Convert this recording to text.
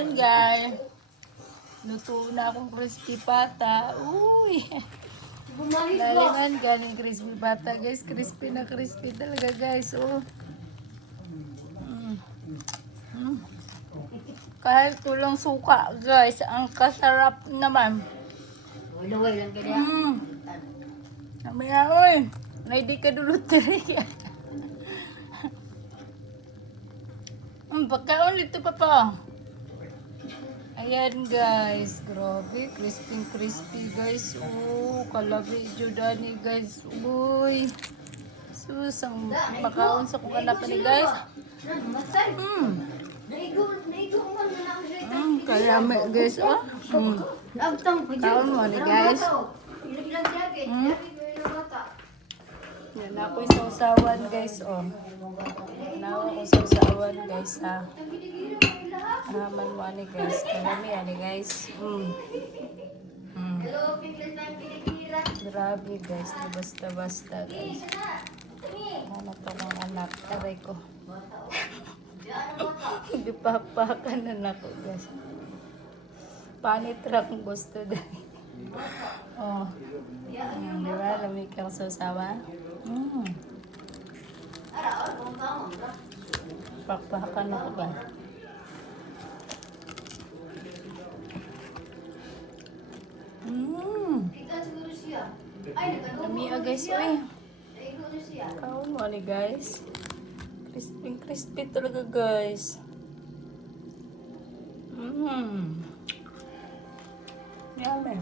Ayan guys. Luto na akong crispy pata. Uy. Lalingan galing crispy pata guys. Crispy na crispy talaga guys. Oh. Kahit tulang suka guys. Ang kasarap naman. Luway lang kaya. Namaya oy. Naidi ka dulot diri. Pagkaon dito papa. Ayan guys, grabe, crispy guys. Oh, kalabi judani guys. Uy. Sus, ang makaon sa kong anak ni guys. Kalami guys, oh. Kaon mo ni guys. Yan ako yung sausawan guys, oh. Nawa ko sausawan guys, ha. Haman mo ani guys. Kalami ani guys. Grabe guys, di basta-basta guys. Ano to ng anak, taray ko. Hindi papakan na ako guys. Panit rak gusto dahil. Oh. Di ba? Lamig kang sausawa. Pakpakan ako ba? Lamig guys, oy. Kaon mo ni guys. Crispy talaga guys. Yummy.